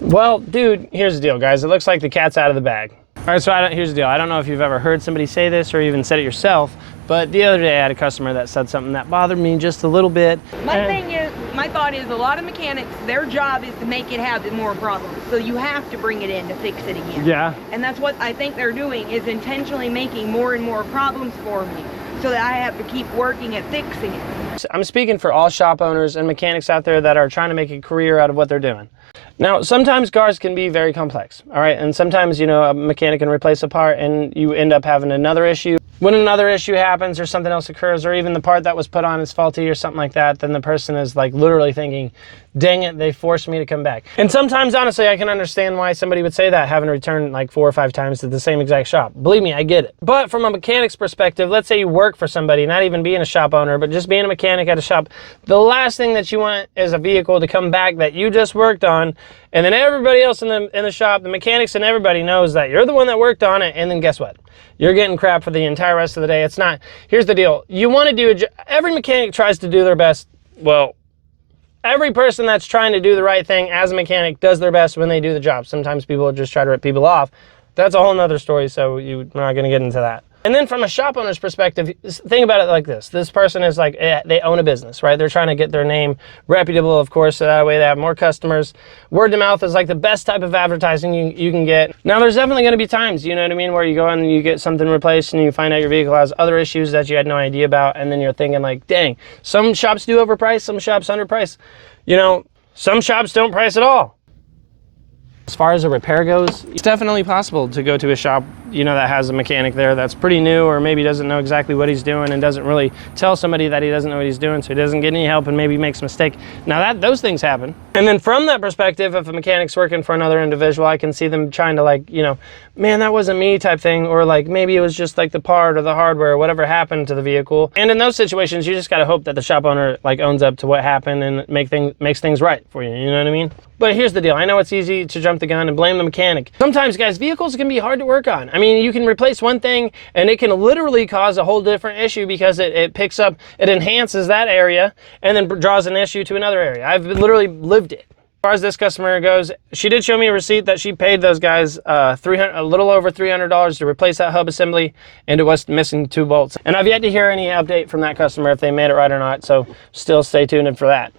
Well, dude, here's the deal, guys. It looks like the cat's out of the bag. All right, so here's the deal. I don't know if you've ever heard somebody say this or even said it yourself, but the other day I had a customer that said something that bothered me just a little bit. My thought is a lot of mechanics, their job is to make it have more problems. So you have to bring it in to fix it again. Yeah. And that's what I think they're doing, is intentionally making more and more problems for me so that I have to keep working at fixing it. I'm speaking for all shop owners and mechanics out there that are trying to make a career out of what they're doing. Now, sometimes cars can be very complex, all right? And sometimes, you know, a mechanic can replace a part and you end up having another issue. When another issue happens or something else occurs, or even the part that was put on is faulty or something like that, then the person is like literally thinking, dang it, they forced me to come back. And sometimes, honestly, I can understand why somebody would say that, having to return like 4 or 5 times to the same exact shop. Believe me, I get it. But from a mechanic's perspective, let's say you work for somebody, not even being a shop owner, but just being a mechanic at a shop, the last thing that you want is a vehicle to come back that you just worked on, and then everybody else in the shop, the mechanics and everybody knows that you're the one that worked on it, and then guess what? You're getting crap for the entire rest of the day. It's not, here's the deal. You want to do, every mechanic tries to do their best. Well, every person that's trying to do the right thing as a mechanic does their best when they do the job. Sometimes people just try to rip people off. That's a whole nother story, so we're not going to get into that. And then from a shop owner's perspective, think about it like this. This person is like, they own a business, right? They're trying to get their name reputable, of course, so that way they have more customers. Word of mouth is like the best type of advertising you can get. Now, there's definitely going to be times, you know what I mean, where you go in and you get something replaced and you find out your vehicle has other issues that you had no idea about, and then you're thinking like, dang, some shops do overprice, some shops underprice. You know, some shops don't price at all. As far as a repair goes, it's definitely possible to go to a shop, you know, that has a mechanic there that's pretty new, or maybe doesn't know exactly what he's doing and doesn't really tell somebody that he doesn't know what he's doing, so he doesn't get any help and maybe makes a mistake. Now those things happen. And then from that perspective, if a mechanic's working for another individual, I can see them trying to like, you know, man, that wasn't me type thing, or like maybe it was just like the part or the hardware or whatever happened to the vehicle. And in those situations, you just gotta hope that the shop owner like owns up to what happened and makes things right for you know what I mean? But here's the deal. I know it's easy to jump the gun and blame the mechanic. Sometimes, guys, vehicles can be hard to work on. I mean, you can replace one thing and it can literally cause a whole different issue because it picks up, it enhances that area and then draws an issue to another area. I've literally lived it. As far as this customer goes, she did show me a receipt that she paid those guys a little over $300 to replace that hub assembly, and it was missing 2 bolts. And I've yet to hear any update from that customer if they made it right or not, so still stay tuned for that.